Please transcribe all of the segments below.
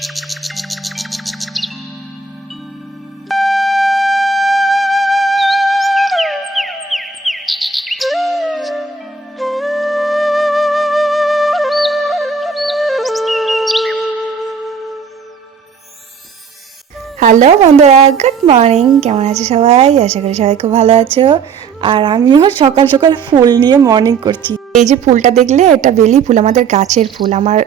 Hello বন্ধুরা, good morning. কেমন আছো সবাই? আশা করি সবাই খুব ভালো আছো। আর আমিও সকাল সকাল ফুল নিয়ে মর্নিং করছি। এই যে ফুলটা দেখলে, এটা বেলি ফুল, আমাদের গাছের ফুল। আমার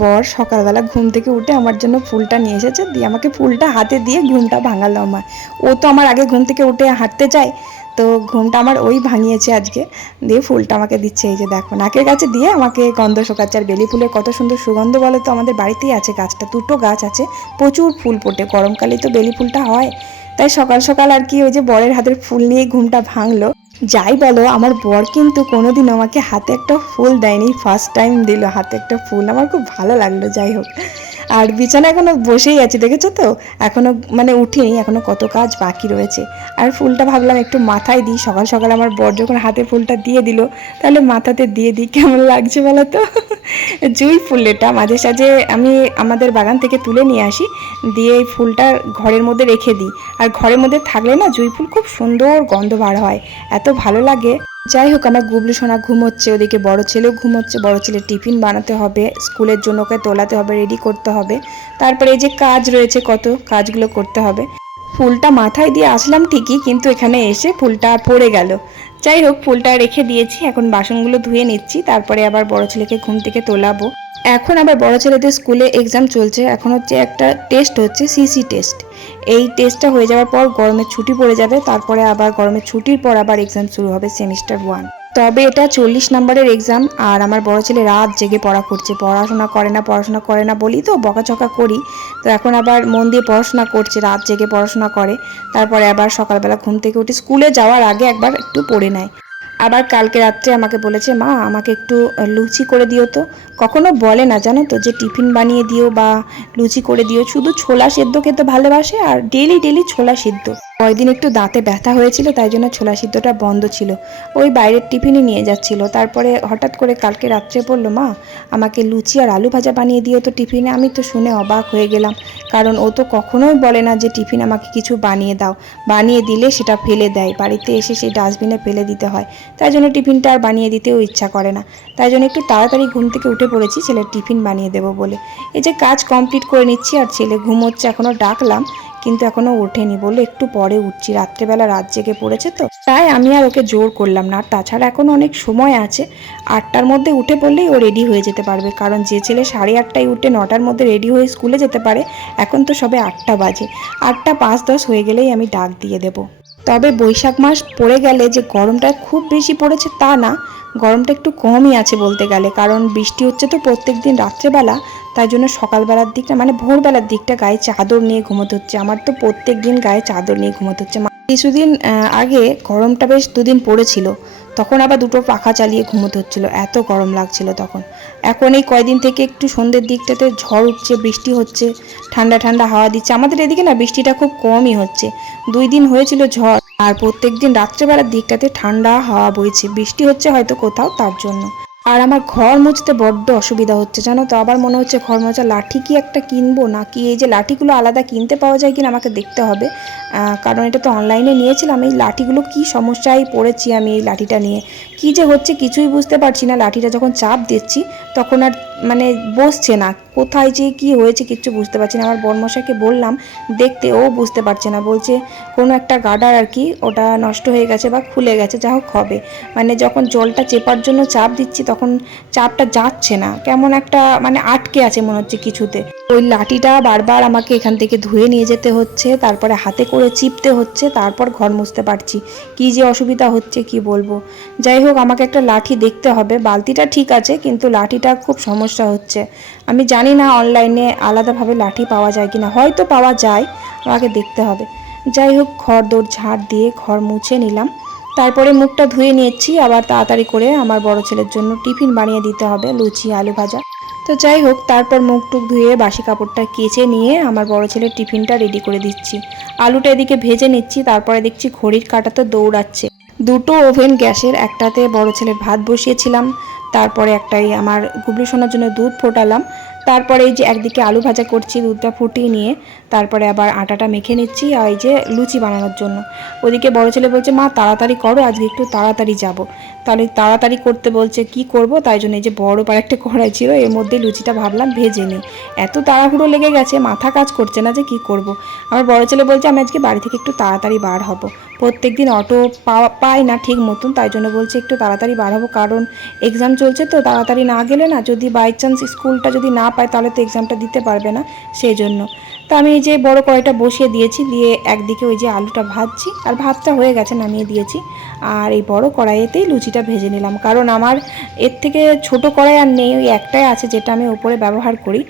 বর সকালবেলা ঘুম থেকে উঠে আমার জন্য ফুলটা নিয়ে এসেছে, দিয়ে আমাকে ফুলটা হাতে দিয়ে ঘুমটা ভাঙালো আমার। ও তো আমার আগে ঘুম থেকে উঠে হাঁটতে যায় তো ঘুমটা আমার ওই ভাঙিয়েছে আজকে। দিয়ে ফুলটা আমাকে দিচ্ছে, এই যে দেখো, নাকের কাছে দিয়ে আমাকে গন্ধ শোকাচ্ছে। আর বেলি ফুলের কত সুন্দর সুগন্ধ বলে তো, আমাদের বাড়িতেই আছে গাছটা, দুটো গাছ আছে, প্রচুর ফুল ফোটে গরমকালে তো বেলি ফুলটা হয়। তাই সকাল সকাল আর কি ওই যে বরের হাতের ফুল নিয়ে ঘুমটা ভাঙলো। যাই বলো, আমার বর কিন্তু কোনোদিন আমাকে হাতে একটা ফুল দেয়নি। ফার্স্ট টাইম দিল, হাতে একটা ফুল। আমার খুব ভালো লাগল, যাই হোক। আর বিছানা এখনও বসেই আছি, দেখেছ তো? এখনও মানে উঠিনি, এখনও কত কাজ বাকি রয়েছে। আর ফুলটা ভাবলাম একটু মাথায় দিই, সকাল সকাল আমার বর যখন হাতে ফুলটা দিয়ে দিল, তাহলে মাথাতে দিয়ে দিই, কেমন লাগছে বলো তো? জুই ফুল এটা মাঝে সাঝে আমি আমাদের বাগান থেকে তুলে নিয়ে আসি, দিয়ে এই ফুলটা ঘরের মধ্যে রেখে দিই। আর ঘরের মধ্যে থাকলে না জুই ফুল খুব সুন্দর গন্ধ বার হয়, এত ভালো লাগে। যাই হোক, আমার গুবলু সোনা ঘুমোচ্ছে ওদিকে বড় ছেলেও ঘুমোচ্ছে বড় ছেলে টিফিন বানাতে হবে, স্কুলের জন্য ওকে তোলাতে হবে রেডি করতে হবে। তারপরে এই যে কাজ রয়েছে, কত কাজগুলো করতে হবে। ফুলটা মাথায় দিয়ে আসলাম ঠিকই, কিন্তু এখানে এসে ফুলটা পড়ে গেল। যাই হোক ফুলটা রেখে দিয়েছি, এখন বাসনগুলো ধুয়ে নিচ্ছি, তারপরে আবার বড় ছেলেকে ঘুম থেকে তোলাবো। এখন আবার বড় ছেলেদের স্কুলে এক্সাম চলছে, এখন হচ্ছে একটা টেস্ট হচ্ছে সিসি টেস্ট এই টেস্টটা হয়ে যাওয়ার পর গরমের ছুটি পড়ে যাবে, তারপরে আবার গরমের ছুটির পর আবার এক্সাম শুরু হবে সেমিস্টার ওয়ান তবে এটা চল্লিশ নম্বরের এক্সাম আর আমার বড় ছেলে রাত জেগে পড়া করছে। পড়াশোনা করে না, পড়াশোনা করে না বলি তো, বকাঝকা করি। তো এখন আবার মন দিয়ে পড়াশোনা করছে, রাত জেগে পড়াশোনা করে। তারপরে আবার সকালবেলা ঘুম থেকে উঠে স্কুলে যাওয়ার আগে একবার একটু পড়ে নেয়। আবার কালকে রাত্রে আমাকে বলেছে, মা, আমাকে একটু লুচি করে দিও তো। কখনো বলে না, জানো তো, যে টিফিন বানিয়ে দিও বা লুচি করে দিও। শুধু ছোলা সেদ্ধ খেতে ভালোবাসে, আর ডেলি ডেলি ছোলা সিদ্ধ। কয়দিন একটু দাঁতে ব্যথা হয়েছিল, তাই জন্য ছোলা সিদ্ধটা বন্ধ ছিল। ওই বাইরের টিফিনে নিয়ে যাচ্ছিল। তারপরে হঠাৎ করে কালকে রাত্রে বলল, মা, আমাকে লুচি আর আলু ভাজা বানিয়ে দিও তো টিফিনে। আমি তো শুনে অবাক হয়ে গেলাম। কারণ ও তো কখনোই বলে না যে টিফিন আমাকে কিছু বানিয়ে দাও। বানিয়ে দিলে সেটা ফেলে দেয়। বাড়িতে এসে সেই ডাস্টবিনে ফেলে দিতে হয়। তাই জন্য টিফিনটা আর বানিয়ে দিতেও ইচ্ছা করে না। তাই জন্য একটু তাড়াতাড়ি ঘুম থেকে উঠে পড়েছি, ছেলের টিফিন বানিয়ে দেবো বলে। এই যে কাজ কমপ্লিট করে নিচ্ছি আর ছেলে ঘুমোচ্ছে এখনও ডাকলাম। কিন্তু এখনও ওঠেনি বলে একটু পরে উঠছি। রাত্রেবেলা রাত জেগে পড়েছে তো, তাই আমি আর ওকে জোর করলাম না। আর তাছাড়া এখন অনেক সময় আছে। আটটার মধ্যে উঠে পড়লেই ও রেডি হয়ে যেতে পারবে। কারণ যে ছেলে সাড়ে আটটায় উঠে নটার মধ্যে রেডি হয়ে স্কুলে যেতে পারে, এখন তো সবে আটটা বাজে। আটটা পাঁচ দশ হয়ে গেলেই আমি ডাক দিয়ে দেবো। তবে বৈশাখ মাস পড়ে গেলে যে গরমটা খুব বেশি পড়েছে তা না। গরমটা একটু কমই আছে বলতে গেলে। কারণ বৃষ্টি হচ্ছে তো প্রত্যেক দিন রাত্রেবেলা। তাই জন্য সকালবেলার দিকটা মানে ভোরবেলার দিকটা গায়ে চাদর নিয়ে ঘুমোতে হচ্ছে। আমার তো প্রত্যেক দিন গায়ে চাদর নিয়ে ঘুমোতে হচ্ছে। কিছুদিন আগে গরমটা বেশ দুদিন পড়েছিল, তখন আবার দুটো পাখা চালিয়ে ঘুমোতে হচ্ছিল। এত গরম লাগছিল তখন। এখন এই কয়দিন থেকে একটু সন্ধ্যের দিকটাতে ঝড় উঠছে, বৃষ্টি হচ্ছে, ঠান্ডা ঠান্ডা হাওয়া দিচ্ছে। আমাদের এদিকে না বৃষ্টিটা খুব কমই হচ্ছে। দুই দিন হয়েছিল ঝড়, আর প্রত্যেক দিন রাত্রেবেলার দিকটাতে ঠান্ডা হাওয়া বইছে। বৃষ্টি হচ্ছে হয়তো কোথাও, তার জন্য। আর আমার ঘর মুছতে বড্ড অসুবিধা হচ্ছে, জানো তো? আবার মনে হচ্ছে ঘর মোছা লাঠি কি একটা কিনবো? নাকি এই যে লাঠিগুলো আলাদা কিনতে পাওয়া যায় কিনা আমাকে দেখতে হবে। কারণ এটা তো অনলাইনে নিয়েছিলাম। এই লাঠিগুলো কি সমস্যায় পড়েছি আমি এই লাঠিটা নিয়ে। কি যে হচ্ছে কিছুই বুঝতে পারছি না। লাঠিটা যখন চাপ দিচ্ছি, তখন আর মানে বসছে না। কোথায় যে কি হয়েছে কিচ্ছু বুঝতে পারছি না। আমার বর্মশাকে বললাম, দেখতে ও বুঝতে পারছে না। বলছে, কোনো একটা গার্ডার আর কি, ওটা নষ্ট হয়ে গেছে বা খুলে গেছে, যা হোক হবে। মানে যখন জলটা চেপার জন্য চাপ দিচ্ছি, তখন চাপটা যাচ্ছে না। কেমন একটা মানে আটকে আছে মনে হচ্ছে কিছুতে। ওই লাঠিটা বারবার আমাকে এখান থেকে ধুয়ে নিয়ে যেতে হচ্ছে, তারপরে হাতে করে চিপতে হচ্ছে, তারপর ঘর মুছতে পারছি। কি যে অসুবিধা হচ্ছে, কি বলব? যাই হোক, আমাকে একটা লাঠি দেখতে হবে। বালতিটা ঠিক আছে, কিন্তু লাঠিটা খুব সমস্যা হচ্ছে। আমি জানি না অনলাইনে আলাদাভাবে লাঠি পাওয়া যায় কিনা। হয়তো পাওয়া যায়, আমাকে দেখতে হবে। যাই হোক, ঘর দৌড় ঝাড় দিয়ে ঘর মুছে নিলাম। তারপরে মুখটা ধুয়ে নিয়েছি, আবার তাড়াতাড়ি করে আমার বড় ছেলের জন্য টিফিন বানিয়ে দিতে হবে, লুচি, আলু ভাজা। তো যাই হোক, তারপর মুখ টুক ধুয়ে বাসি কাপড়টা কেচে নিয়ে আমার বড় ছেলের টিফিনটা রেডি করে দিচ্ছি। আলুটা এদিকে ভেজে নিচ্ছি, তারপরে দেখছি ঘড়ির কাঁটা তো দৌড়াচ্ছে। দুটো ওভেন গ্যাসের একটাতে বড় ছেলের ভাত বসিয়েছিলাম। তারপরে একটাই আমার গুবলু সোনার জন্য দুধ ফোটালাম। তারপরে এই যে একদিকে আলু ভাজা করছি দুধটা ফুটিয়ে নিয়ে, তারপরে আবার আটাটা মেখে নিচ্ছি আর এই যে লুচি বানানোর জন্য। ওদিকে বড় ছেলে বলছে, মা, তাড়াতাড়ি করো, আজকে একটু তাড়াতাড়ি যাব। তাহলে তাড়াতাড়ি করতে বলছে, কি করব? তাই জন্য এই যে বড় পার একটা কড়াই ছিল, এর মধ্যে লুচিটা ভাবলাম ভেজে নিই। এত তাড়াহুড়ো লেগে গেছে, মাথা কাজ করছে না যে কি করব। আমার বড় ছেলে বলছে, আমি আজকে বাড়ি থেকে একটু তাড়াতাড়ি বার হব। প্রত্যেক দিন অটো পাই না ঠিক মতন, তাই জন্য বলছে একটু তাড়াতাড়ি বাড়াবো, কারণ এক্সাম চলছে তো, তাড়াতাড়ি না গেলে না যদি বাই চান্স স্কুলটা যদি না পায়, তাহলে তো এক্সামটা দিতে পারবে না, সেই জন্য। তো আমি এই যে বড় কড়াইটা বসিয়ে দিয়েছি, দিয়ে একদিকে ওই যে আলুটা ভাজছি, আর ভাতটা হয়ে গেছে নামিয়ে দিয়েছি। আর এই বড় কড়াইয়েতেই লুচিটা ভেজে নিলাম, কারণ আমার এর থেকে ছোট কড়াই আর নেই, ওই একটাই আছে যেটা আমি উপরে ব্যবহার করি।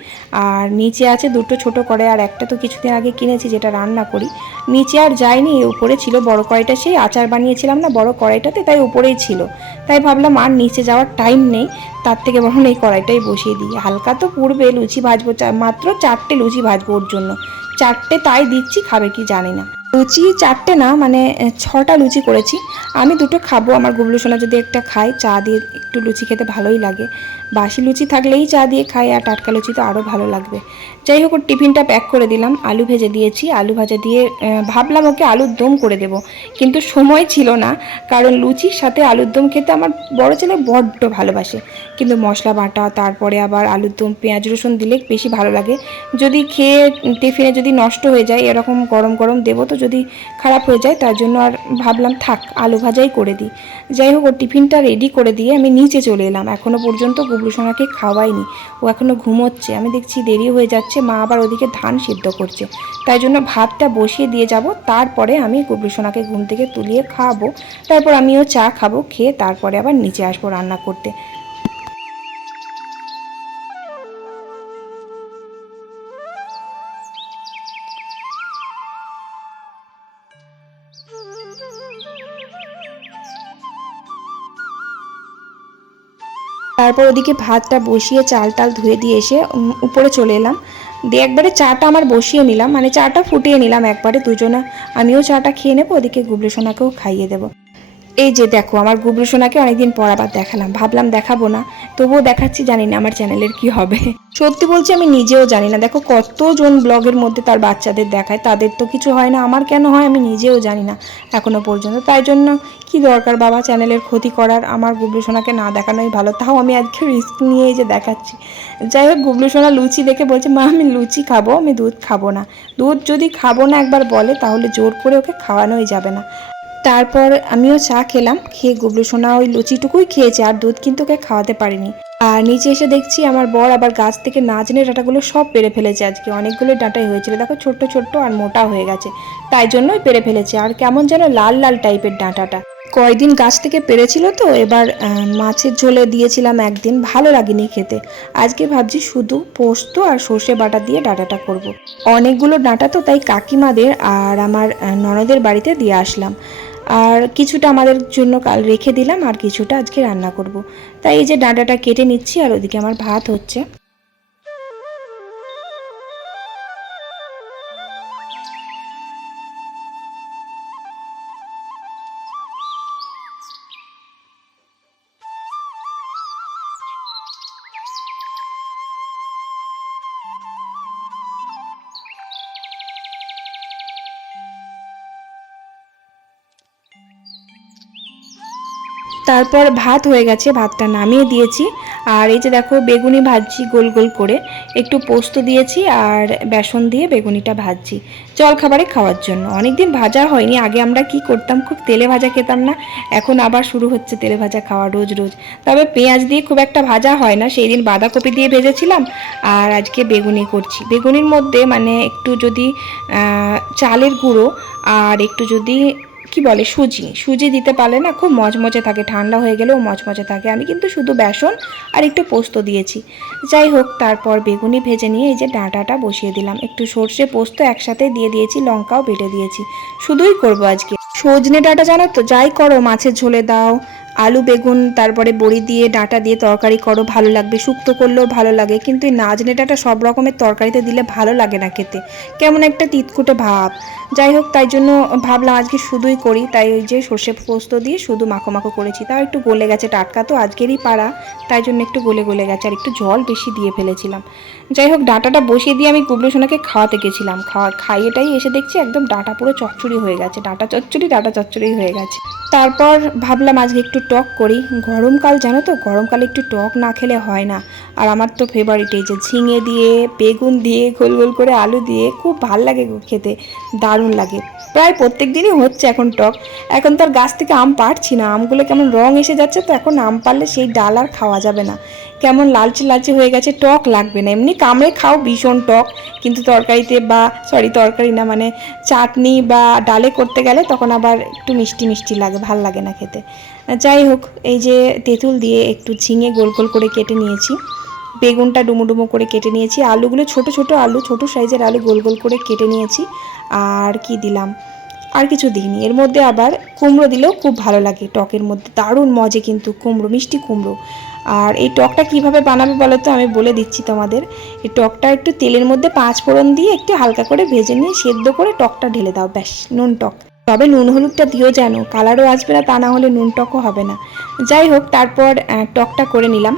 আর নিচে আছে দুটো ছোট কড়াই, আর একটা তো কিছুদিন আগে কিনেছি যেটা রান্না করি। নিচে আর যায়নি উপরে ছিল বড় কড়াইটা, সেই আচার বানিয়েছিলাম না বড় কড়াইটাতে, তাই উপরেই ছিল। তাই ভাবলাম আর নিচে যাওয়ার টাইম নেই, তার থেকে বরং এই কড়াইটাই বসিয়ে দিই। হালকা তো পূর্বে লুচি ভাজবো মাত্র চারটে লুচি ভাজবো ওর জন্য। চারটে তাই দিচ্ছি, খাবে কি জানি না। লুচি চারটে না মানে ছটা লুচি করেছি। আমি দুটো খাব, আমার গুবলু সোনা যদি একটা খায়, চা দিয়ে একটু লুচি খেতে ভালোই লাগে। বাসি লুচি থাকলেই চা দিয়ে খাই আর টাটকা লুচি তো আরও ভালো লাগবে। যাই হোক, ওর টিফিনটা প্যাক করে দিলাম, আলু ভেজে দিয়েছি, আলু ভাজা দিয়ে ভাবলাম ওকে আলুর দম করে দেব, কিন্তু সময় ছিল না, কারণ লুচির সাথে আলুর দম খেতে আমার বড় ছেলে বড্ড ভালোবাসে, কিন্তু মশলা বাটা, তারপরে আবার আলুর দম, পেঁয়াজ রসুন দিলে বেশি ভালো লাগে, যদি খেয়ে টিফিনে যদি নষ্ট হয়ে যায়, এরকম গরম গরম দেবো তো যদি খারাপ হয়ে যায়, তার জন্য আর ভাবলাম থাক, আলু ভাজাই করে দিই, যাই হোক, ওর টিফিনটা রেডি করে দিয়ে আমি নিচে চলে এলাম এখনও পর্যন্ত গুবলু সোনাকে খাওয়াইনি, ও এখনও ঘুমোচ্ছে, আমি দেখছি দেরি হয়ে যাচ্ছে। মা আবার ওদিকে ধান সিদ্ধ করছে। তাই জন্য ভাতটা বসিয়ে দিয়ে যাব, তারপরে আমি গুবলুসোনাকে ঘুম থেকে তুলিয়ে খাওয়াবো তারপর আমিও চা খাব, খেয়ে তারপরে আবার নিচে আসব রান্না করতে। তারপর ওদিকে ভাতটা বসিয়ে চাল টাল ধুয়ে দিয়ে এসে উপরে চলে এলাম। দিয়ে একবারে চাটা আমার বসিয়ে নিলাম মানে চাটা ফুটিয়ে নিলাম একবারে দুজনা। আমিও চাটা খেয়ে নেব, ওদিকে গুবলু সোনাকেও খাইয়ে দেবো। এই যে দেখো, আমার গুবলু সোনাকে অনেকদিন পর আবার দেখালাম। ভাবলাম দেখাবো না, তবুও দেখাচ্ছি, জানি না আমার চ্যানেলের কি হবে। সত্যি বলছি, আমি নিজেও জানি না। দেখো, কতজন ব্লগের মধ্যে তার বাচ্চাদের দেখায়, তাদের তো কিছু হয় না, আমার কেন হয় আমি নিজেও জানি না এখনও পর্যন্ত। তাই জন্য কি দরকার বাবা, চ্যানেলের ক্ষতি করার, আমার গুবলু সোনাকে না দেখানোই ভালো। তাও আমি আজকে রিস্ক নিয়ে এই যে দেখাচ্ছি। যাই হোক গুবলু সোনা লুচি দেখে বলছে, মা, আমি লুচি খাব, আমি দুধ খাব না। দুধ যদি খাব না একবার বলে, তাহলে জোর করে ওকে খাওয়ানোই যাবে না। তারপর আমিও চা খেলাম, খেয়ে গুবলু সোনা ওই লুচিটুকুই খেয়েছে, আর দুধ কিন্তু ওকে খাওয়াতে পারিনি। আর নিচে এসে দেখছি আমার বর আবার গাছ থেকে নাচনে ডাঁটাগুলো সব পেরে ফেলেছে। আজকে অনেকগুলো ডাঁটাই হয়েছিল, দেখো ছোট্ট ছোট্ট আর মোটা হয়ে গেছে। তাই জন্যই পেরে ফেলেছে, আর কেমন যেন লাল লাল টাইপের ডাঁটাটা। কয়দিন গাছ থেকে পেরেছিল তো, এবার মাছের ঝোলে দিয়েছিলাম একদিন, ভালো লাগেনি খেতে। আজকে ভাবছি শুধু পোস্ত আর সর্ষে বাটা দিয়ে ডাঁটাটা করব। অনেকগুলো ডাঁটা তো তাই কাকিমাদের আর আমার ননদের বাড়িতে দিয়ে আসলাম। আর কিছুটা আমাদের জন্য কাল রেখে দিলাম আর কিছুটা আজকে রান্না করব। তাই এই যে ডাঁটাটা কেটে নিচ্ছি আর ওদিকে আমার ভাত হচ্ছে তারপর ভাত হয়ে গেছে, ভাতটা নামিয়ে দিয়েছি। আর এই যে দেখো, বেগুনি ভাজছি গোল গোল করে। একটু পোস্ত দিয়েছি আর বেসন দিয়ে বেগুনিটা ভাজছি। জল খাবারে খাওয়ার জন্য। অনেকদিন ভাজা হয়নি, আগে আমরা কি করতাম, খুব তেলে ভাজা খেতাম না। এখন আবার শুরু হচ্ছে তেলে ভাজা খাওয়া রোজ রোজ। তবে পেঁয়াজ দিয়ে খুব একটা ভাজা হয় না, সেই দিন বাঁধাকপি দিয়ে ভেজেছিলাম। আর আজকে বেগুনি করছি। বেগুনির মধ্যে মানে একটু যদি চালের গুঁড়ো আর একটু যদি কি বলে, সুজি। সুজি দিতে পারলে না খুব মজমজে থাকে, ঠান্ডা হয়ে গেলেও মজমজে থাকে। আমি কিন্তু শুধু বেসন আর একটু পোস্ত দিয়েছি। যাই হোক, তারপর বেগুনি ভেজে নিয়ে এই যে ডাঁটাটা বসিয়ে দিলাম। একটু সর্ষে পোস্ত একসাথে দিয়ে দিয়েছি, লঙ্কাও বেটে দিয়েছি। শুধুই করব আজকে। সজনে ডাঁটা জানো তো? যাই করো, মাছের ঝোলে দাও। আলু, বেগুন, তারপরে বড়ি দিয়ে, ডাঁটা দিয়ে তরকারি করো, ভালো লাগবে। শুক্তো করলেও ভালো লাগে, কিন্তু এই নাজনে ডাঁটা সব রকমের তরকারিতে দিলে ভালো লাগে না খেতে। কেমন একটা তিতকুটে ভাব। যাই হোক, তাই জন্য ভাবলাম আজকে শুধুই করি, তাই ওই যে সর্ষে পোস্ত দিয়ে শুধু মাখো মাখো করেছি। তাও একটু গলে গেছে টাটকা, তো আজকেরই পাড়া, তাই জন্য একটু গলে গলে গেছে, আর একটু জল বেশি দিয়ে ফেলেছিলাম। যাই হোক, ডাঁটাটা বসিয়ে দিয়ে আমি গুবলু সোনাকে খাওয়াতে গেছিলাম। খাওয়া, খাইয়েটাই এসে দেখছি একদম ডাঁটা পুরো চচ্চড়ি হয়ে গেছে, ডাঁটা চচ্চড়ি ডাঁটা চচ্চড়ি হয়ে গেছে। তারপর ভাবলাম আজকে একটু টক করি। গরমকাল, জানো তো? গরমকালে একটু টক না খেলে হয় না। আর আমার তো ফেভারিট এই যে ঝিঙে দিয়ে, বেগুন দিয়ে, গোল গোল করে আলু দিয়ে, খুব ভালো লাগে খেতে। দারুণ লাগে। প্রায় প্রত্যেক দিনই হচ্ছে এখন টক। এখন তো আর গাছ থেকে আম পারছি না। আমগুলো কেমন রং এসে যাচ্ছে তো, এখন আম পারলে সেই ডাল আর খাওয়া যাবে না। কেমন লালচে লালচে হয়ে গেছে, টক লাগবে না। এমনি কামড়ে খাও, ভীষণ টক। কিন্তু তরকারিতে বা সরি তরকারি না মানে চাটনি বা ডালে করতে গেলে তখন আবার একটু মিষ্টি মিষ্টি লাগে, ভালো লাগে না খেতে। যাই হোক, এই যে তেঁতুল দিয়ে একটু ঝিঙে গোল গোল করে কেটে নিয়েছি। বেগুনটা ডুমো ডুমো করে কেটে নিয়েছি। আলুগুলো ছোট ছোট আলু, ছোট সাইজের আলু গোল গোল করে কেটে নিয়েছি। আর কি দিলাম? আর কিছু দিইনি। এর মধ্যে আবার কুমড়ো দিলেও খুব ভালো লাগে টকের মধ্যে। দারুণ মজে কিন্তু কুমড়ো, মিষ্টি কুমড়ো। আর এই টকটা কীভাবে বানাবে বলো তো আমি বলে দিচ্ছি তোমাদের। এই টকটা একটু তেলের মধ্যে পাঁচ ফোড়ন দিয়ে একটু হালকা করে ভেজে নিয়ে সেদ্ধ করে টকটা ঢেলে দাও। ব্যাস, নুন টক। তবে নুন হলুদটা দিও জানো কালারও আসবে না, তা না হলে নুন টকও হবে না। যাই হোক, তারপর টকটা করে নিলাম।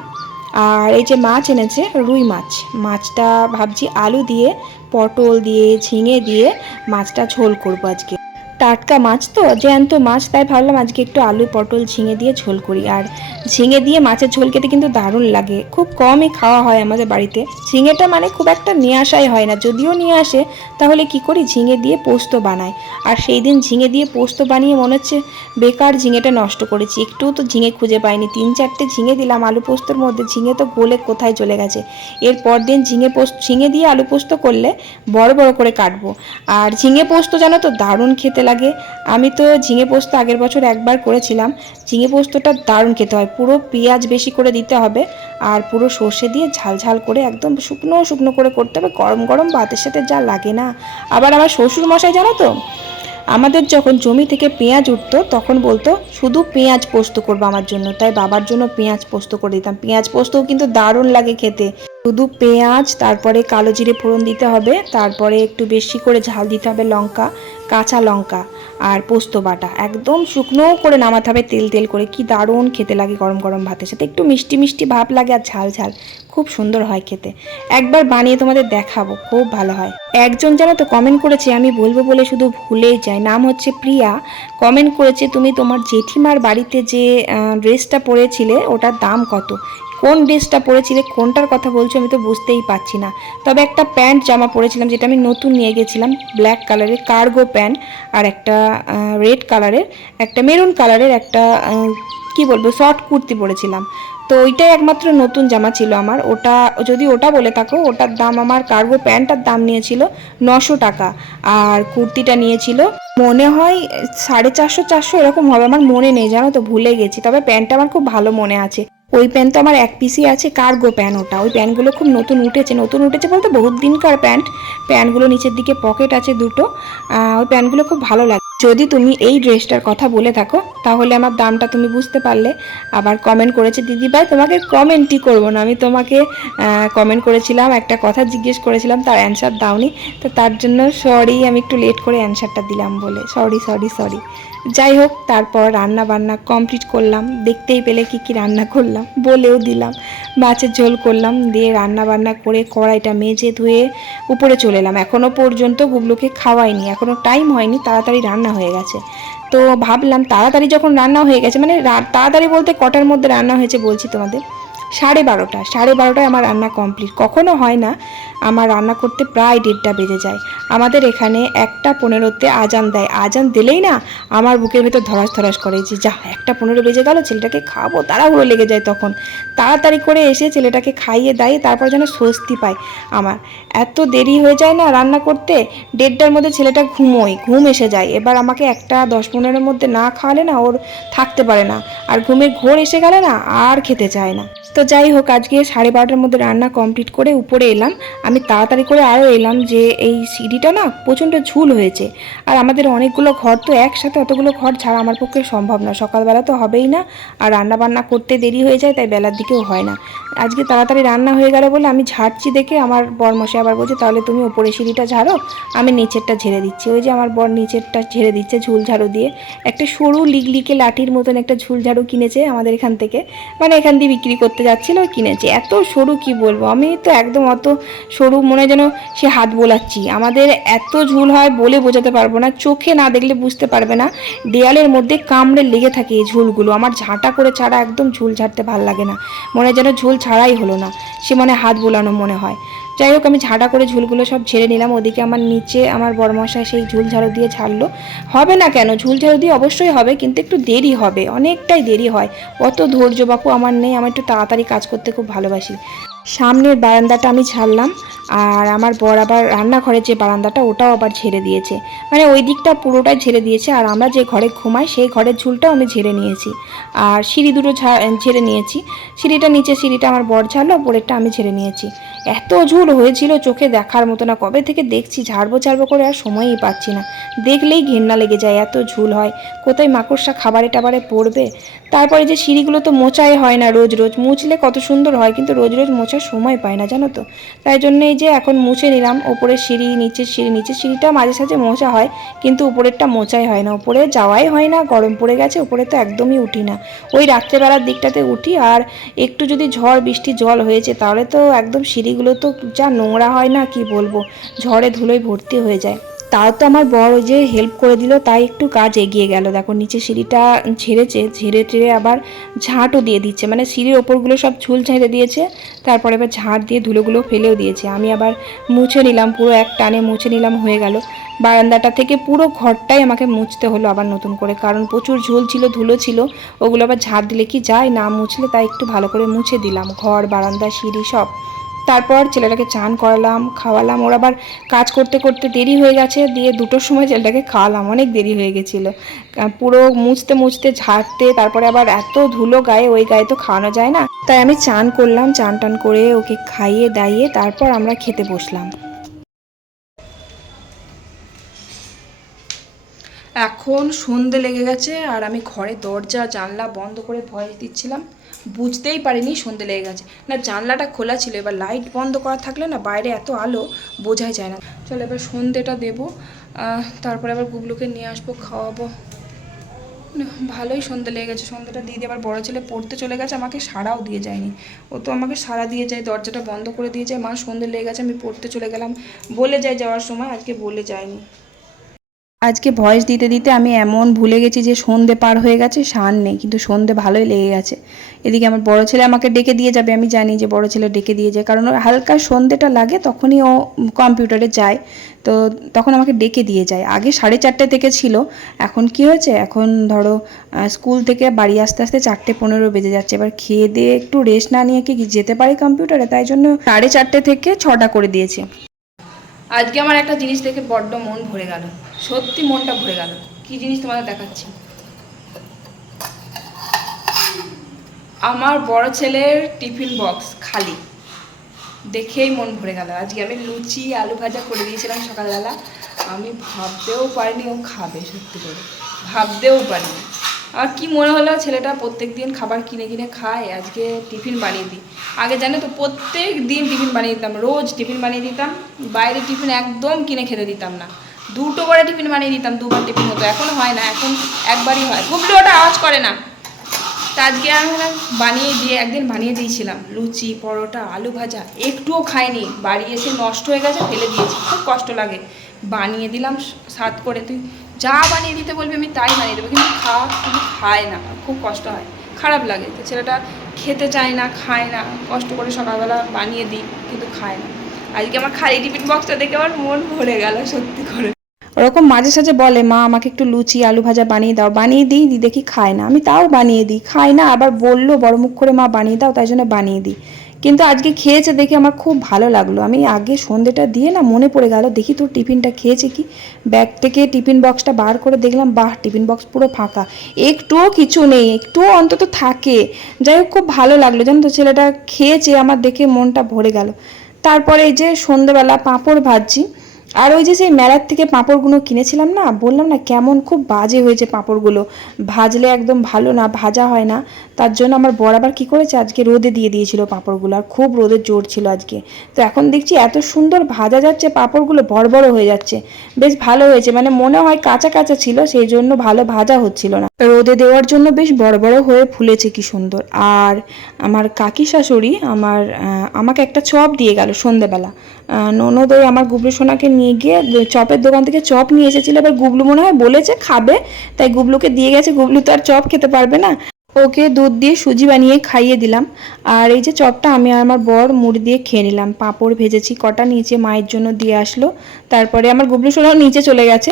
আর এই যে মাছ এনেছে, রুই মাছ, মাছটা ভাবছি আলু দিয়ে, পটল দিয়ে, ঝিঙে দিয়ে মাছটা ঝোল করব আজকে। টাটকা মাছ তো, জ্যান্ত মাছ, তাই ভাবলাম আজকে একটু আলু, পটল, ঝিঙে দিয়ে ঝোল করি। আর ঝিঙে দিয়ে মাছের ঝোল খেতে কিন্তু দারুণ লাগে। খুব কমই খাওয়া হয় আমাদের বাড়িতে। ঝিঙেটা মানে খুব একটা নিয়ে আসাই হয় না। যদিও নিয়ে আসে, তাহলে কি করি? ঝিঙে দিয়ে পোস্ত বানাই। আর সেই দিন ঝিঙে দিয়ে পোস্ত বানিয়ে মনে হচ্ছে বেকার ঝিঙেটা নষ্ট করেছি। একটুও তো ঝিঙে খুঁজে পাইনি। তিন চারটে ঝিঙে দিলাম আলু পোস্তর মধ্যে। ঝিঙে তো গোলে কোথায় চলে গেছে? এর পর দিন ঝিঙে পোস্ত, ঝিঙে দিয়ে আলু পোস্ত করলে বড় বড় করে কাটবো। আর ঝিঙে পোস্ত জানো তো দারুণ খেতে লাগে আমি তো ঝিঙে পোস্ত আগের বছর একবার করেছিলাম। ঝিঙে পোস্তটা দারুণ খেতে হয়। পুরো পেঁয়াজ বেশি করে দিতে হবে আর পুরো সর্ষে দিয়ে ঝাল ঝাল করে একদম শুকনো শুকনো করে করতে হবে। গরম গরম ভাতের সাথে যা লাগে না। আবার আমার শ্বশুর মশাই জানো তো, আমাদের যখন জমি থেকে পেঁয়াজ উঠতো তখন বলতো, শুধু পেঁয়াজ পোস্ত করব আমার জন্য। তাই বাবার জন্য পেঁয়াজ পোস্ত করে দিতাম। পেঁয়াজ পোস্তও কিন্তু দারুণ লাগে খেতে। শুধু পেঁয়াজ, তারপরে কালো জিরে ফোড়ন দিতে হবে, তারপরে একটু বেশি করে ঝাল দিতে হবে লঙ্কা। কাঁচা লঙ্কা আর পোস্ত বাটা। একদম শুকনো করে নামাতে হবে তেল তেল করে। কি দারুণ খেতে লাগে গরম গরম ভাতের সাথে। একটু মিষ্টি মিষ্টি ভাব লাগে আর ঝাল ঝাল। খুব সুন্দর হয় খেতে। একবার বানিয়ে তোমাদের দেখাবো, খুব ভালো হয়। একজন জানো তো কমেন্ট করেছে, আমি বলব বলে শুধু ভুলেই যাই নাম হচ্ছে প্রিয়া। কমেন্ট করেছে, তুমি তোমার জেঠিমার বাড়িতে যে ড্রেসটা পরেছিলে, ওটার দাম কত? কোন ড্রেসটা পরেছিলে, কোনটার কথা বলছো আমি তো বুঝতেই পারছি না। তবে একটা প্যান্ট, জামা পরেছিলাম, যেটা আমি নতুন নিয়ে গেছিলাম ব্ল্যাক কালারের কার্গো প্যান্ট আর একটা রেড কালারের একটা মেরুন কালারের একটা কি বলব শর্ট কুর্তি পরেছিলাম। তো ওইটাই একমাত্র নতুন জামা ছিল আমার। ওটা, যদি ওটা বলে থাকো, ওটার দাম আমার কার্গো প্যান্টটার দাম নিয়েছিল নশো টাকা। আর কুর্তিটা নিয়েছিল, মনে হয় সাড়ে চারশো চারশো এরকম হবে, আমার মনে নেই, জানো তো, ভুলে গেছি। তবে প্যান্টটা আমার খুব ভালো মনে আছে। ওই প্যান্ট তো আমার এক পিসই আছে কার্গো প্যান্ট ওটা। ওই প্যান্টগুলো খুব নতুন উঠেছে নতুন উঠেছে বলতে বহুত দিনকার প্যান্ট প্যান্টগুলো নিচের দিকে পকেট আছে দুটো। ওই প্যান্টগুলো খুব ভালো লাগে। যদি তুমি এই ড্রেসটার কথা বলে থাকো, তাহলে আমার দামটা তুমি বুঝতে পারলে। আবার কমেন্ট করেছে, দিদি ভাই, তোমাকে কমেন্টই করব না। আমি তোমাকে কমেন্ট করেছিলাম, একটা কথা জিজ্ঞেস করেছিলাম, তার অ্যান্সার দাওনি। তো তার জন্য সরি আমি একটু লেট করে অ্যান্সারটা দিলাম বলে। সরি সরি সরি যাই হোক তারপর রান্না বান্না কমপ্লিট করলাম। দেখতেই পেলে কি কি রান্না করলাম, বলেও দিলাম। মাছের ঝোল করলাম, দিয়ে রান্না বান্না করে কড়াইটা মেজে ধুয়ে উপরে চলে এলাম। এখনও পর্যন্ত গুবলুকে খাওয়াইনি এখনও টাইম হয়নি, তাড়াতাড়ি রান্না হয়ে গেছে। তো ভাবলাম তাড়াতাড়ি যখন রান্না হয়ে গেছে মানে তাড়াতাড়ি বলতে কটার মধ্যে রান্না হয়েছে বলছি তোমাদের? সাড়ে বারোটা, সাড়ে বারোটায় আমার রান্না কমপ্লিট কখনো হয় না আমার রান্না করতে প্রায় দেড়টা বেজে যায়। আমাদের এখানে একটা পনেরোতে আজান দেয়। আজান দিলেই না আমার বুকের ভেতর ধরাস ধরাস করে যে, যা, একটা পনেরো বেজে গেল, ছেলেটাকে খাব। তাড়াহুড়ো লেগে যায় তখন। তাড়াতাড়ি করে এসে ছেলেটাকে খাইয়ে দাইয়ে তারপর যেন স্বস্তি পায় আমার। এত দেরি হয়ে যায় না রান্না করতে? দেড়টার মধ্যে ছেলেটা ঘুমোয়, ঘুম এসে যায়। এবার আমাকে একটা দশ পনেরোর মধ্যে না খাওয়ালে না ওর থাকতে পারে না। আর ঘুমের ঘোর এসে গেলে না আর খেতে চায় না। তো যাই হোক, আজকে সাড়ে বারোটার মধ্যে রান্না কমপ্লিট করে উপরে এলাম। আমি আমি তাড়াতাড়ি করে আরও এলাম যে এই সিঁড়িটা না প্রচণ্ড ঝুল হয়েছে। আর আমাদের অনেকগুলো ঘর তো একসাথে অতগুলো ঘর ছাড়া আমার পক্ষে সম্ভব না। সকালবেলা তো হবেই না, আর রান্না বান্না করতে দেরি হয়ে যায়, তাই বেলার দিকেও হয় না। আজকে তাড়াতাড়ি রান্না হয়ে গেল বলে আমি ঝাড়ছি দেখে আমার বর মশাই আবার বলছে, তাহলে তুমি ওপরে সিঁড়িটা ঝাড়ো, আমি নিচেরটা ঝেড়ে দিচ্ছি। ওই যে আমার বর নিচেরটা ঝেড়ে দিচ্ছে ঝুল ঝাড়ু দিয়ে। একটা সরু লিগলিকে লাঠির মতন একটা ঝুল ঝাড়ু কিনেছে আমাদের এখান থেকে। মানে এখান দিয়ে বিক্রি করতে যাচ্ছিল, কিনেছে। এত সরু কি বলব? আমি তো একদম অত সরু মনে যেন সে হাত বোলাচ্ছি। আমাদের এত ঝুল হয় বলে বোঝাতে পারব না, চোখে না দেখলে বুঝতে পারবে না। দেয়ালের মধ্যে কামড়ে লেগে থাকে এই ঝুলগুলো। আমার ঝাঁটা করে ছাড়া একদম ঝুল ঝাড়তে ভালো লাগে না। মনে যেন ঝুল ছাড়াই হলো না, সে মনে হাত বোলানো মনে হয়। যাই হোক, আমি ঝাঁটা করে ঝুলগুলো সব ঝেড়ে নিলাম। ওদিকে আমার নিচে আমার বড়মশাই সেই ঝুল ঝাড়ু দিয়ে ঝাড়লো হবে না কেন? ঝুল ঝাড়ু দিয়ে অবশ্যই হবে, কিন্তু একটু দেরি হবে। অনেকটাই দেরি হয়। অত ধৈর্য বাপু আমার নেই। আমি একটু তাড়াতাড়ি কাজ করতে খুব ভালোবাসি। সামনের বারান্দাটা আমি ছাড়লাম আর আমার বর আবার রান্নাঘরের যে বারান্দাটা, ওটাও আবার ঝেড়ে দিয়েছে। মানে ওই দিকটা পুরোটাই ঝেড়ে দিয়েছে আর আমরা যে ঘরে ঘুমাই, সেই ঘরের ঝুলটাও আমি ঝেড়ে নিয়েছি। আর সিঁড়ি দুটো ঝেড়ে নিয়েছি। সিঁড়িটা নিচে সিঁড়িটা আমার বর ঝাড়লো ওপরেরটা আমি ঝেড়ে নিয়েছি। এত ঝুল হয়েছিল চোখে দেখার মতো না, কবে থেকে দেখছি ঝাড়বো ঝাড়বো করে আর সময়ই পাচ্ছি না। দেখলেই ঘেন্না লেগে যায়, এত ঝুল হয়। কোথায় মাকড়সা খাবারে টাবারে পড়বে? তারপরে যে সিঁড়িগুলো তো মোচাই হয় না রোজ রোজ, মুছলে কত সুন্দর হয়, কিন্তু রোজ রোজ মোছার সময় পায় না, জানো তো? তাই জন্য এই যে এখন মুছে নিলাম, ওপরের সিঁড়ি, নিচের সিঁড়ি, নিচের সিঁড়িটা মাঝে সাঝে মোছা হয়, কিন্তু উপরেরটা মোচাই হয় না। উপরে যাওয়াই হয় না, গরম পড়ে গেছে, উপরে তো একদমই উঠি না। ওই রাত্রেবেলার দিকটাতে উঠি, আর একটু যদি ঝড়, বৃষ্টি, জল হয়েছে, তাহলে তো একদম সিঁড়িগুলো তো যা নোংরা হয় না, কি বলব? ঝড়ে ধুলোয় ভর্তি হয়ে যায়। তাও তো আমার বড় যে হেল্প করে দিল, তাই একটু কাজ এগিয়ে গেল। দেখো, নিচে সিঁড়িটা ঝেড়েছে, ঝেড়ে টেড়ে আবার ঝাঁটও দিয়ে দিচ্ছে। মানে সিঁড়ির ওপরগুলো সব ঝুল ঝেড়ে দিয়েছে, তারপরে এবার ঝাঁট দিয়ে ধুলোগুলো ফেলেও দিয়েছে। আমি আবার মুছে নিলাম, পুরো এক টানে মুছে নিলাম, হয়ে গেল। বারান্দাটা থেকে পুরো ঘরটাই আমাকে মুছতে হলো আবার নতুন করে, কারণ প্রচুর ঝুল ছিল, ধুলো ছিল। ওগুলো আবার ঝাঁট দিলে কি যায়? না মুছলে তাই একটু ভালো করে মুছে দিলাম। ঘর, বারান্দা, সিঁড়ি সব। তারপর ছেলেটাকে চান করালাম, খাওয়ালাম। ওর আবার কাজ করতে করতে দেরি হয়ে গেছে, দিয়ে দুটোর সময় ছেলেটাকে খাওয়ালাম। অনেক দেরি হয়ে গেছিল। পুরো মুছতে মুছতে ঝাড়তে, তারপরে আবার এত ধুলো গায়ে, ওই গায়ে তো খাওয়ানো যায় না। তাই আমি চান করলাম, চান টান করে ওকে খাইয়ে দাইয়ে তারপর আমরা খেতে বসলাম। এখন সন্ধে লেগে গেছে, আর আমি ঘরে দরজা, জানলা বন্ধ করে ভয়েস দিচ্ছিলাম। বুঝতেই পারিনি, সন্ধে লেগে গেছে। না, জানলাটা খোলা ছিল, এবার লাইট বন্ধ করা থাকলে না বাইরে এত আলো বোঝাই যায় না। চলো, এবার সন্ধেটা দেবো তারপরে আবার গুগলুকে নিয়ে আসব, খাওয়াবো। ভালোই সন্ধে লেগে গেছে। সন্ধ্যাটা দিয়ে দিয়ে আবার বড়ো ছেলে পড়তে চলে গেছে, আমাকে সারাও দিয়ে যায়নি। ও তো আমাকে সারা দিয়ে যায়, দরজাটা বন্ধ করে দিয়ে যায়। মা, সন্ধে লেগে গেছে, আমি পড়তে চলে গেলাম। বলে যায় যাওয়ার সময়, আজকে বলে যায়নি। আজকে ভয়েস দিতে দিতে আমি এমন ভুলে গেছি যে সন্ধে পার হয়ে গেছে সান নেই, কিন্তু সন্ধে ভালোই লেগে গেছে। এদিকে আমার বড় ছেলে আমাকে ডেকে দিয়ে যাবে, আমি জানি যে বড় ছেলে ডেকে দিয়ে যায়, কারণ হালকা সন্ধেটা লাগে তখনই ও কম্পিউটারে যায়। তো তখন আমাকে ডেকে দিয়ে যায়। আগে সাড়ে চারটে থেকে ছিল, এখন কি হয়েছে? এখন ধরো স্কুল থেকে বাড়ি আসতে আসতে চারটে পনেরো বেজে যাচ্ছে। এবার খেয়ে দিয়ে একটু রেস্ট না নিয়ে কি যেতে পারি কম্পিউটারে? তাই জন্য সাড়ে চারটে থেকে ছটা করে দিয়েছে। আজকে আমার একটা জিনিস দেখে বড্ড মন ভরে গেল। সত্যি মনটা ভরে গেল। কি জিনিস তোমাদের দেখাচ্ছি? আমার বড় ছেলের টিফিন বক্স খালি। দেখেই মন ভরে গেল। আজকে আমি লুচি, আলু ভাজা করে দিয়েছিলাম সকালবেলা। আমি ভাবতেও পারিনি ও খাবে, সত্যি করে। ভাবতেও পারিনি। আর কি মনে হলো ছেলেটা প্রত্যেক দিন খাবার কিনে কিনে খায়? আজকে টিফিন বানিয়ে দিই। আগে জানো তো, প্রত্যেক দিন টিফিন বানিয়ে দিতাম, রোজ টিফিন বানিয়ে দিতাম, বাইরে টিফিন একদম কিনে খেতে দিতাম না। দুটো করে টিফিন বানিয়ে দিতাম, দুবার টিফিন হতো, এখন হয় না, এখন একবারই হয়। গুবলু ওটা আওয়াজ করে না। তা আজকে আমি বানিয়ে দিয়ে, একদিন বানিয়ে দিয়েছিলাম, লুচি, পরোটা, আলু ভাজা, একটুও খাইনি। বাড়ি এসে নষ্ট হয়ে গেছে, ফেলে দিয়েছি, খুব কষ্ট লাগে। বানিয়ে দিলাম স্বাদ করে, তুই যা বানিয়ে দিতে বলবি আমি তাই বানিয়ে দেবো, কিন্তু খাওয়া কিন্তু খায় না, খুব কষ্ট হয়, খারাপ লাগে। তো ছেলেটা খেতে চায় না, খায় না, কষ্ট করে সকালবেলা বানিয়ে দিই, কিন্তু খায় না। আজকে আমার খালি টিফিন বক্সটা দেখে আমার মন ভরে গেল সত্যি করে। ওরকম মাঝে সাঝে বলে, মা, আমাকে একটু লুচি, আলু ভাজা বানিয়ে দাও। বানিয়ে দিই, দি দেখি খায় না। আমি তাও বানিয়ে দিই, খায় না, আবার বলল, বড় মুখ করে, মা, বানিয়ে দাও। তাই জন্য বানিয়ে দিই। কিন্তু আজকে খেয়েছে দেখে আমার খুব ভালো লাগল। আমি আগে সন্ধেটা দিয়ে না মনে পড়ে গেল, দেখি তোর টিফিনটা খেয়েছে কি? ব্যাগ থেকে টিফিন বক্সটা বার করে দেখলাম, বাহ, টিফিন বক্স পুরো ফাঁকা। একটুও কিছু নেই, একটুও অন্তত থাকে। যাই হোক, খুব ভালো লাগল, জানো তো, ছেলেটা খেয়েছে, আমার দেখে মনটা ভরে গেল। তারপরে এই যে সন্ধেবেলা পাঁপড় ভাজছি আর ওই যে সেই মেলার থেকে পাঁপড়গুলো কিনেছিলাম না, বললাম না কেমন খুব বাজে হয়েছে পাঁপড়গুলো। ভাজলে একদম ভালো না, ভাজা হয় না। তার জন্য আমার বর আবার কী করেছে, আজকে রোদে দিয়ে দিয়েছিল পাঁপড়গুলো, আর খুব রোদের জোর ছিল আজকে। তো এখন দেখছি এত সুন্দর ভাজা যাচ্ছে, পাঁপড়গুলো বড় বড় হয়ে যাচ্ছে। বেশ ভালো হয়েছে মানে মনে হয় কাঁচা কাঁচা ছিল, সেই জন্য ভালো ভাজা হচ্ছিল না। রোদে দেওয়ার জন্য বেশ বড় বড় হয়ে ফুলেছে কি সুন্দর। আর আমার কাকি শাশুড়ি আমার আমাকে একটা চপ দিয়ে গেল সন্ধেবেলা। ননদ ওই আমার গুবরে সোনাকে নিয়ে গিয়ে চপের দোকান থেকে চপ নিয়ে এসেছিল, এবার গুবলু মনে হয় বলেছে খাবে, তাই গুবলুকে দিয়ে গেছে গুবলু তো আর চপ খেতে পারবে না। ওকে দুধ দিয়ে সুজি বানিয়ে খাইয়ে দিলাম। আর এই যে চপটা আমি আর আমার বর মুড়ি দিয়ে খেয়ে নিলাম। পাঁপড় ভেজেছি, কটা নিচে মায়ের জন্য দিয়ে আসলো। তারপরে আমার গুবলু সোনাও নিচে চলে গেছে।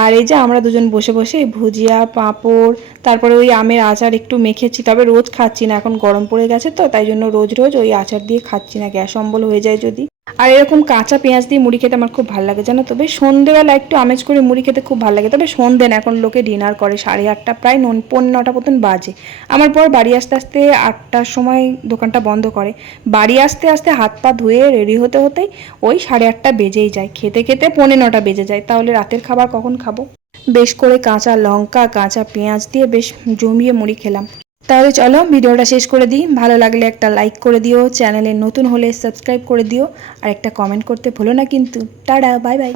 আর এই যে আমরা দুজন বসে বসে ভুজিয়া, পাঁপড়, তারপরে ওই আমের আচার একটু মেখেছি, তবে রোজ খাচ্ছি না, এখন গরম পড়ে গেছে তো, তাই জন্য রোজ রোজ ওই আচার দিয়ে খাচ্ছি না, গ্যাস অম্বল হয়ে যায় যদি। আর এরকম কাঁচা পেঁয়াজ দিয়ে মুড়ি খেতে আমার খুব ভালো লাগে, জানো তবে সন্ধেবেলা একটু আমেজ করে মুড়ি খেতে খুব ভালো লাগে, তবে সন্ধে না, এখন লোকে ডিনার করে সাড়ে আটটা, প্রায় নন, পৌনে নটা মতন বাজে। আমার পর বাড়ি আসতে আসতে আটটার সময় দোকানটা বন্ধ করে। বাড়ি আসতে আসতে হাত পা ধুয়ে রেডি হতে হতেই ওই সাড়ে আটটা বেজেই যায়। খেতে খেতে পৌনে নটা বেজে যায়, তাহলে রাতের খাবার কখন খাব? বেশ করে কাঁচা লঙ্কা, কাঁচা পেঁয়াজ দিয়ে বেশ জমিয়ে মুড়ি খেলাম। তাহলে চলো ভিডিওটা শেষ করে দিই। ভালো লাগলে একটা লাইক করে দিও। চ্যানেলে নতুন হলে সাবস্ক্রাইব করে দিও। আর একটা কমেন্ট করতে ভুলো না কিন্তু। Tata bye bye